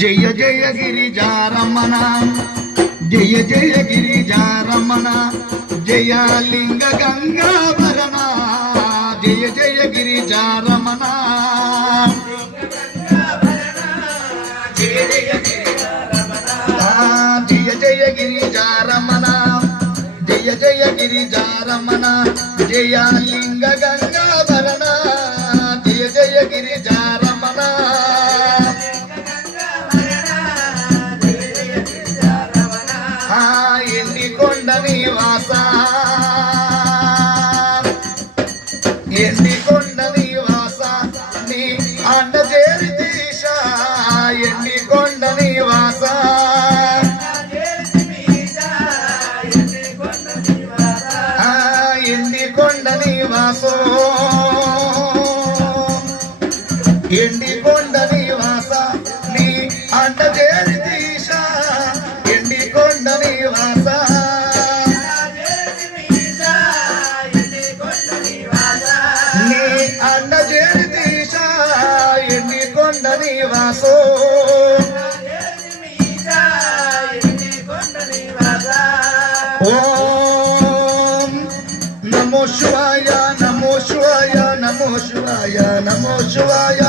జయ జయ గిరిజారమణ జయ జయ గిరిజారమణ జయ లింగ గంగాభరణ జయ జయ గిరిజారమణ జయ జయ గిరిజారమణ జయ జయ గిరిజారమణ జయ లింగ గంగాభరణ జయ జయ గిరిజారమణ ఎండికొండ నివాస ఎండికొండ నివాస నీ అండ చేరి దీశ ఎండికొండ నివాస ఎండికొండ నివాసో ఎండికొండ నివాస నీ అండ చేరి దీశ ఎండికొండ నివాస నీ అండ చేరి దీశ ఎండికొండ నివాసో ఓం నమో శివాయ నమో శివాయ నమో శివాయ నమో శివాయ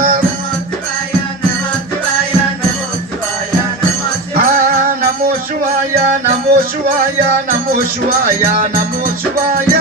నమో శివాయ నమో శివాయ నమో శివాయ నమో శివాయ